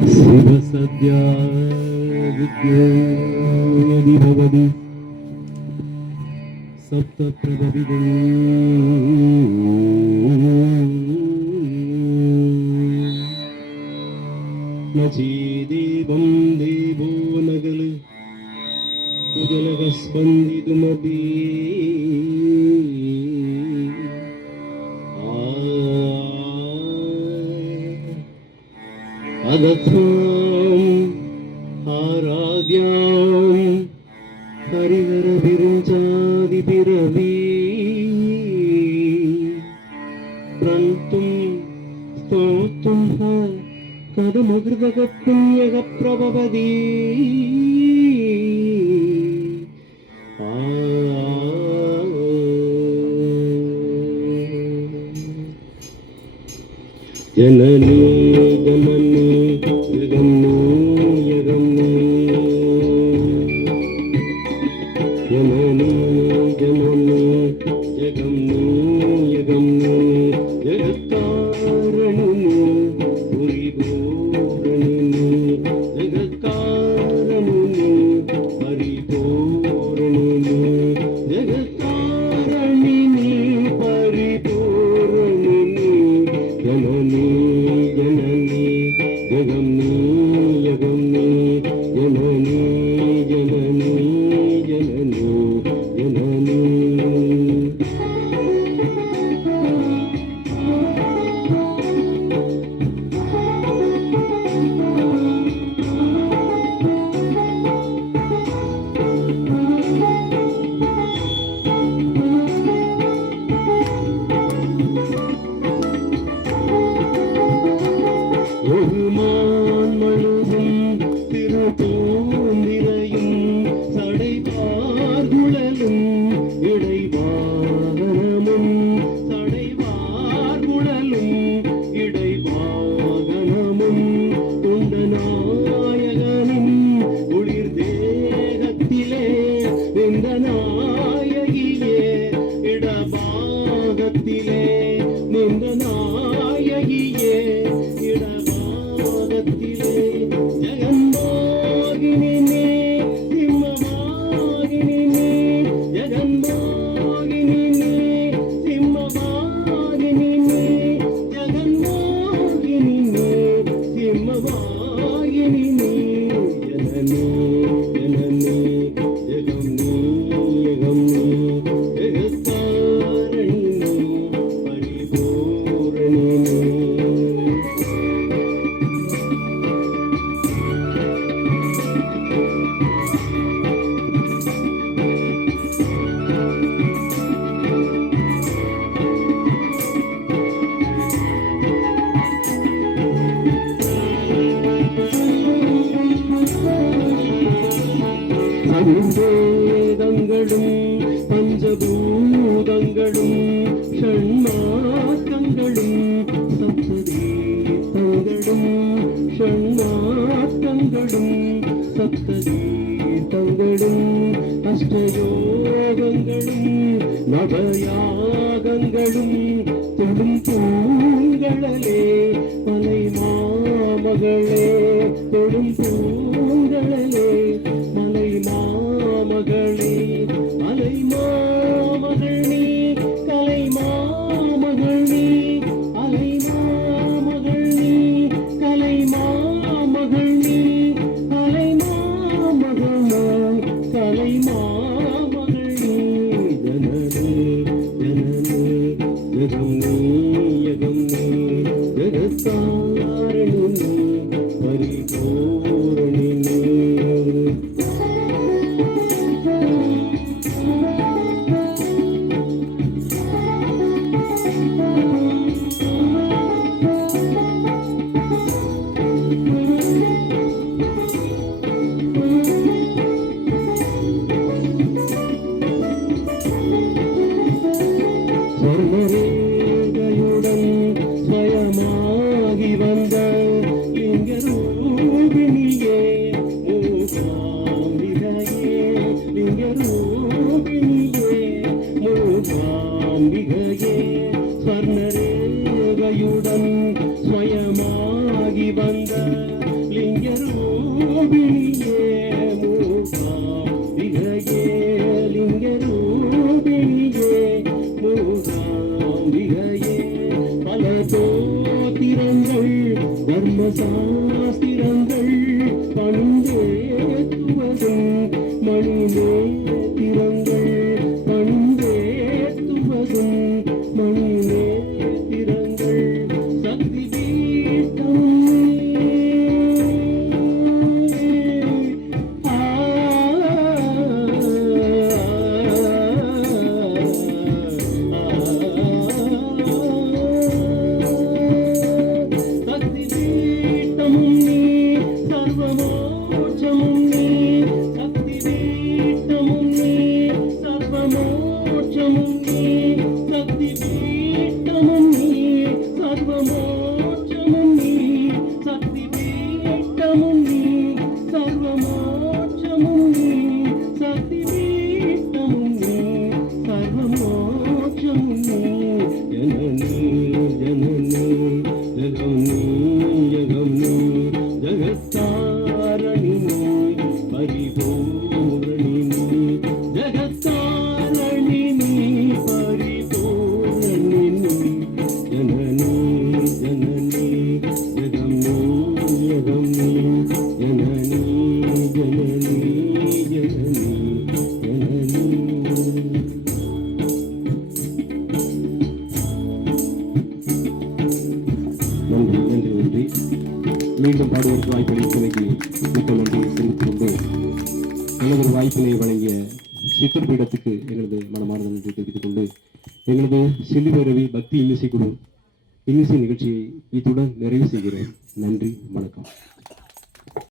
शिवसद्या विद्यो यदि भवति सप्तप्रभविदं न चेदेवं देवो न खलु कुजलकस्पन्दितुमपि अदथाम् आराध्याम् हरिहरविरुञ्चादिभिरवि प्रणतुम् स्तोतुम् कदमकृतकपुण्यः प्रभवति जननी जननी जगन्नी जगन्नी जननी जननी जगन्नी जगन्नी जगत्कारणिनी परिपूरणिनी जगत्कारणिनी परिपूरणिनी जगत्कारणिनी परिपूरणिनी जननी जननी जगन्नी जगन्नी जननी जननी जननी जननी ஒருமான் மழுவும் திருப்பூந்திரையும் சடைவார்குழலும் இடைவாகனமும் சடைவார்குழலும் இடைவாகனமும் குண்டநாயகனின் குளிர் தேகத்திலே இந்த நாயகியே இடபாகத்திலே நின்ற நாயகியே இடபாகத்திலே ஜெகன்மோகினி நீ சிம்மவாகினி நீ ஜெகன்மோகினி நீ சிம்மவாகினி நீ ஜெகன்மோகினி நீ சிம்மவாகினி நீ ஜனனி ஜனனி ஜெகம்னி ஜெகம்னி ஜெகத்காரணினி பரிபூரணினி பஞ்சவேதங்களும் பஞ்சபூதங்களும் ஷண்மார்க்கங்களும் சப்ததீர்த்தங்களும் ஷண்மார்க்கங்களும் சப்ததீர்த்தங்களும் அஷ்டயோகங்களும் நவயாகங்களும் தொடும் பூங்கழலே மலை மாமகளே தொடும் பூங்கழலே மலை மாமகளே அலை மாமகள் நீ கலை மாமகள் நீ அலை மாமகள் நீ கலை மாமகள் நீ அலை மாமகள் நான் கலை மாமகள் நீ ஜனனி ஜனனி ஜகம்னி யகம்னி ஜகத்காரணினி பரிபூரணினி சாஸ்திரங்கள் பணிந்தேத்துவதும் மணி நேத்திரங்கள் பணிந்தேத்துவதும் மணி நேத்திரங்கள் சக்தி பீட்டம் மீண்டும் பாடுவதற்கு வாய்ப்பளித்தமைக்கு மிக்க நன்றி தெரிவித்துக் கொண்டு நல்லதொரு வாய்ப்பினை வழங்கிய சித்தர் பீடத்துக்கு எங்களது மனமார்ந்த நன்றி தெரிவித்துக் கொண்டு எங்களது சில்லிபைரவி பக்தி இன்னிசை குழு இன்னிசை நிகழ்ச்சியை இத்துடன் நிறைவு செய்கிறோம். நன்றி, வணக்கம்.